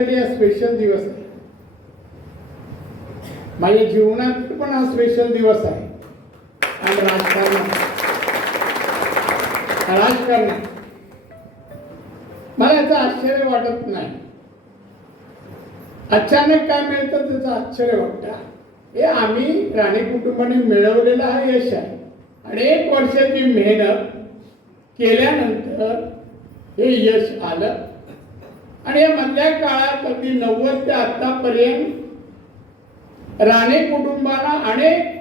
हा स्पेशल दिवस आहे. माझ्या जीवनात पण हा स्पेशल दिवस आहे. आणि राजकारणात. राजकारणात. मला याचं आश्चर्य वाटत नाही. अचानक काय मिळतं त्याचं आश्चर्य वाटतं. हे आम्ही राणे कुटुंबाने मिळवलेलं हा यश आहे. आणि एक वर्षाची मेहनत केल्यानंतर हे यश आलं. आणि या मधल्या काळात अगदी नव्वद ते आतापर्यंत राणे कुटुंबाला अनेक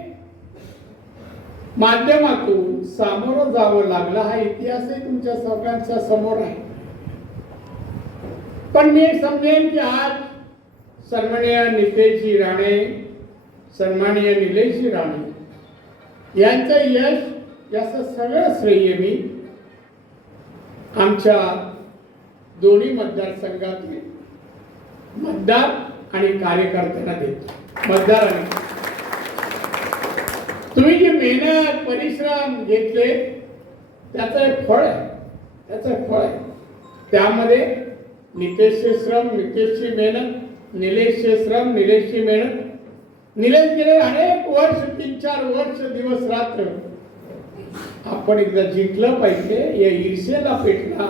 माध्यमातून सामोरं जावं लागलं. हा इतिहासही तुमच्या सगळ्यांच्या समोर आहे. पण मी समजेन की आज सन्माननीय नितेशजी राणे सन्माननीय निलेशजी राणे यांचं यश याचं सगळं श्रेय मी आमच्या दोन्ही मतदारसंघातील मतदार आणि कार्यकर्त्यांना देतो. मतदार आणि तुम्ही जे मेहनत परिश्रम घेतले त्याचं एक फळ आहे. त्याचं एक फळ आहे. त्यामध्ये नितेशचे श्रम नितेशची मेहनत निलेशचे श्रम निलेशची मेहनत. निलेश गेले अनेक वर्ष तीन चार वर्ष दिवस रात्र. आपण एकदा जिंकलं पाहिजे या ईर्षेला पेटला.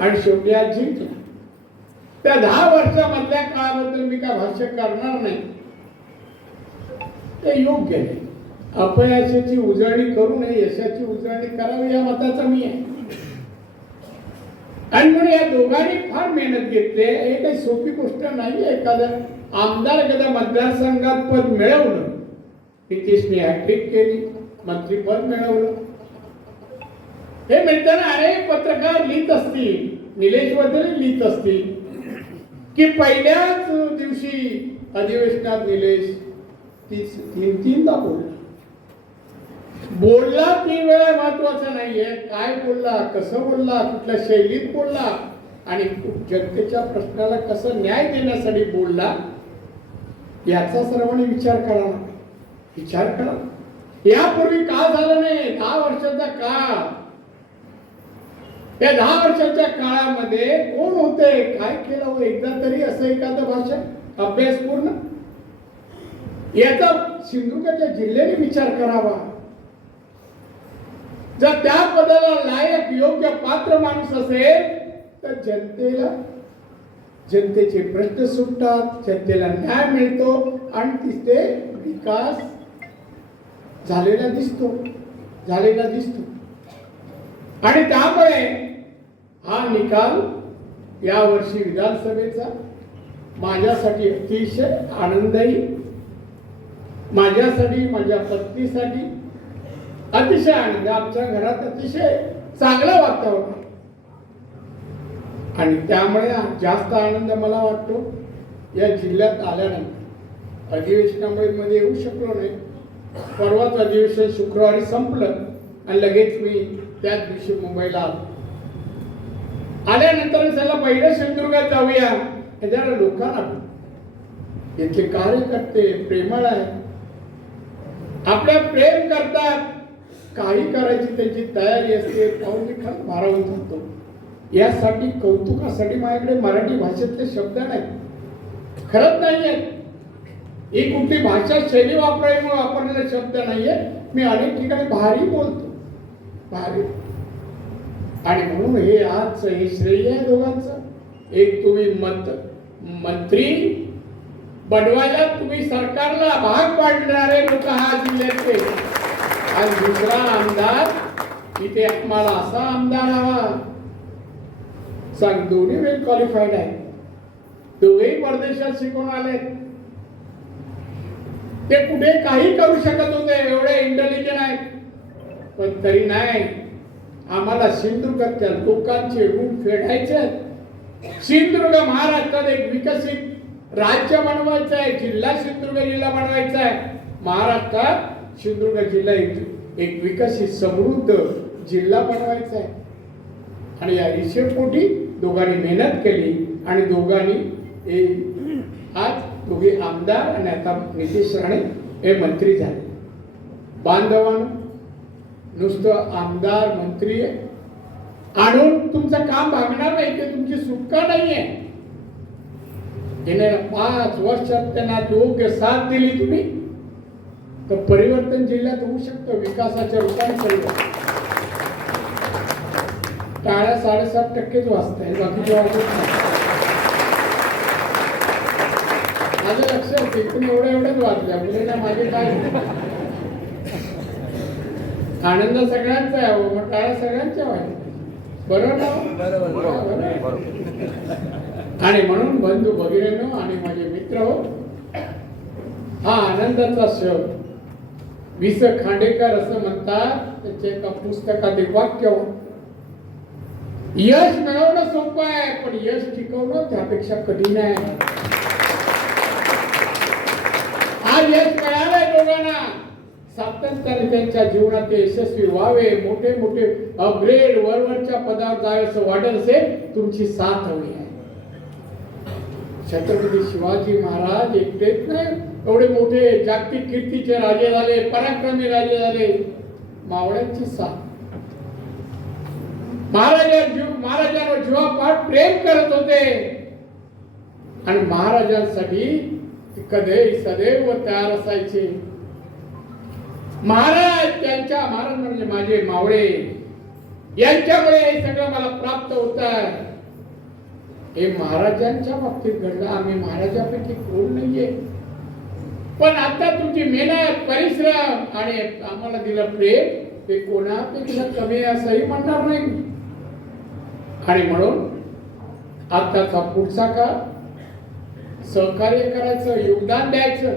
आणि शेवटी आज जिंकला. त्या दहा वर्षामधल्या काळाबद्दल मी काय भाष्य करणार नाही. ते योग्य आहे अपयशाची उजळणी करू नये यशाची उजळणी करावी या मताचा मी आहे. आणि म्हणून या दोघांनी फार मेहनत घेतली. आहे हे काही सोपी गोष्ट नाही एखाद्या आमदार एखाद्या मतदारसंघात पद मिळवलं. नितीशने हॅट्रिक केली. मंत्रीपद मिळवलं. हे म्हणताना अनेक पत्रकार लिहित असतील. निलेशबद्दल लिहित असतील. की पहिल्याच दिवशी अधिवेशनात निलेश तीस तीन तीनदा बोलला. बोलला तीन वेळा महत्वाचं नाहीये. काय बोलला कसं बोलला कुठल्या शैलीत बोलला आणि जनतेच्या प्रश्नाला कसं न्याय देण्यासाठी बोलला याचा सर्वांनी विचार करा विचार करा. यापूर्वी का झालं नाही? दहा वर्षाचा का त्या दहा वर्षाच्या काळामध्ये कोण होते काय केलं हो? एकदा तरी असं एखादं भाषण? अभ्यास पूर्ण? याचा सिंधुकाच्या जिल्ह्याने विचार करावा. जर त्या पदाला लायक योग्य पात्र माणूस असेल तर जनतेला जनतेचे प्रश्न सुटतात जनतेला न्याय मिळतो आणि तिथे विकास झालेला दिसतो झालेला दिसतो. आणि त्यामुळे हा निकाल या वर्षी विधानसभेचा माझ्यासाठी अतिशय आनंददायी माझ्यासाठी माझ्या पत्नीसाठी अतिशय आनंद आमच्या घरात अतिशय चांगलं वातावरण आहे. आणि त्यामुळे जास्त आनंद मला वाटतो या जिल्ह्यात आल्यानंतर अधिवेशनामुळे मध्ये येऊ शकलो नाही परवाच अधिवेशन शुक्रवारी संपलं आणि लगेच मी त्याच दिवशी मुंबईला आल्यानंतर त्याला पहिल्या सिंधुदुर्गात जाऊया. हे लोकांना भेटू. इथले कार्यकर्ते प्रेमळ आहे आपल्या प्रेम करतात. काही करायची त्याची तयारी असते पाहून मी खरंच भारावून जातो यासाठी कौतुकासाठी माझ्याकडे मराठी भाषेतले शब्द नाहीत. खरंच नाही आहेत ही कुठली भाषा शैली वापरायमुळे वापरलेले शब्द नाहीये मी अनेक ठिकाणी भारी बोलतो. कार्य. आणि म्हणून हे आज हे श्रेय आहे दोघांचं. एक तुम्ही मत मंत्री बनवायला तुम्ही सरकारला भाग पाडणारे लोक हा जिल्ह्यातले. आणि दुसरा आमदार इथे आम्हाला असा आमदार हवा. सांग दोन्ही वेळ क्वालिफाईड आहे. दोघेही परदेशात शिकून आले ते कुठे काही करू शकत होते एवढे इंटेलिजंट आहेत. पण तरी नाही. आम्हाला सिंधुदुर्गातल्या लोकांचे ऋण फेडायचे सिंधुदुर्ग महाराष्ट्रात एक विकसित राज्य बनवायचं आहे जिल्हा सिंधुदुर्ग जिल्हा बनवायचा आहे. महाराष्ट्रात सिंधुदुर्ग जिल्हा एक एक विकसित समृद्ध जिल्हा बनवायचा आहे. आणि या ईश्वरपोटी दोघांनी मेहनत केली आणि दोघांनी आज दोघे आमदार आणि आता नितीश राणे हे मंत्री झाले. बांधवांना नुसतं आमदार मंत्री आणून तुमचं काम भागणार नाही ते तुमची सुटका नाही आहे येणाऱ्या पाच वर्षात त्यांना योग्य साथ दिली तुम्ही तर परिवर्तन जिल्ह्यात होऊ शकतं विकासाच्या रूपाने परिवर्तन. टाळ्या साडेसात टक्केच वाचताय आहे वाजत माझं लक्षात एकूण एवढ्या एवढ्याच वाजल्या म्हणजे माझे काय? आनंद सगळ्यांचा आहे हो, मग टाळ्या सगळ्यांच्या वाजल्या बरोबर हो? बरोबर. आणि म्हणून बंधू भगिनीनो आणि माझे मित्र हो हा आनंदाचा क्षण विस खांडेकर असं म्हणतात त्याच्या एका पुस्तकात एक वाक्य होतं. यश मिळवणं सोपं आहे पण यश टिकवणं त्यापेक्षा कठीण आहे आज यश मिळालंय दोघांना सातत्याने त्यांच्या जीवनात ते यशस्वी व्हावे मोठे मोठे अपग्रेड वरवरच्या पदावर जावे असं वाटत असेल तुमची साथ हवी आहे. छत्रपती शिवाजी महाराज एकटेच नाही एवढे मोठे जागतिक कीर्तीचे राजे झाले पराक्रमी राजे झाले. मावळ्यांची साथ. महाराजा जीव महाराजांवर जीवापाठ प्रेम करत होते. आणि महाराजांसाठी ते कधे सदैव तयार असायचे. महाराज त्यांच्या महाराज म्हणजे माझे मावळे यांच्यामुळे हे सगळं मला प्राप्त होत हे महाराजांच्या बाबतीत घडलं आम्ही महाराजापैकी कोण नाहीये. पण आता तुमची मेहनत परिश्रम आणि आम्हाला दिलं प्रेम ते कोणापेक्षा कमी असंही म्हणणार नाही आणि म्हणून आताचा पुढचा का सहकार्य करायचं योगदान द्यायचं.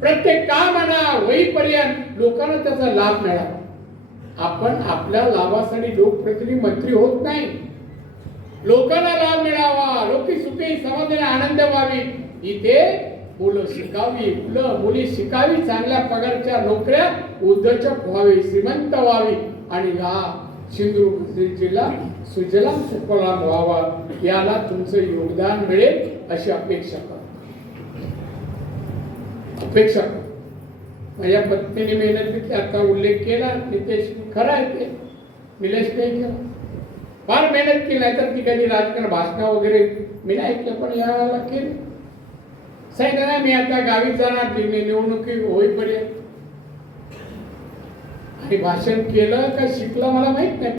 प्रत्येक काम आणा होईपर्यंत लोकांना त्याचा लाभ मिळावा आपण आपल्या लाभासाठी लोकप्रतिनिधी मंत्री होत नाही. लोकांना लाभ मिळावा लोकी सुखी समाजाने आनंद व्हावी. इथे मुलं शिकावी मुलं मुली शिकावी चांगल्या पगारच्या नोकऱ्या उद्योजक व्हावे श्रीमंत व्हावी. आणि हा सिंधुदुर्ग जिल्हा सुजलाम सुफलाम व्हावा. याला तुमचं योगदान मिळेल अशी अपेक्षा करतो. अपेक्षा करतो. माझ्या पत्नीने मेहनतीचा आता उल्लेख केला नितेश खरं आहे ते. निलेश काही केला फार मेहनत केली नाही तर ती कधी राजकारण भाषणं वगैरे मी नाही ऐकलं पण याला केली. सांगितलं नाही मी आता गावी जाणार ती निवडणुकी होईपर्यंत. आणि भाषण केलं का शिकलं मला माहीत नाही.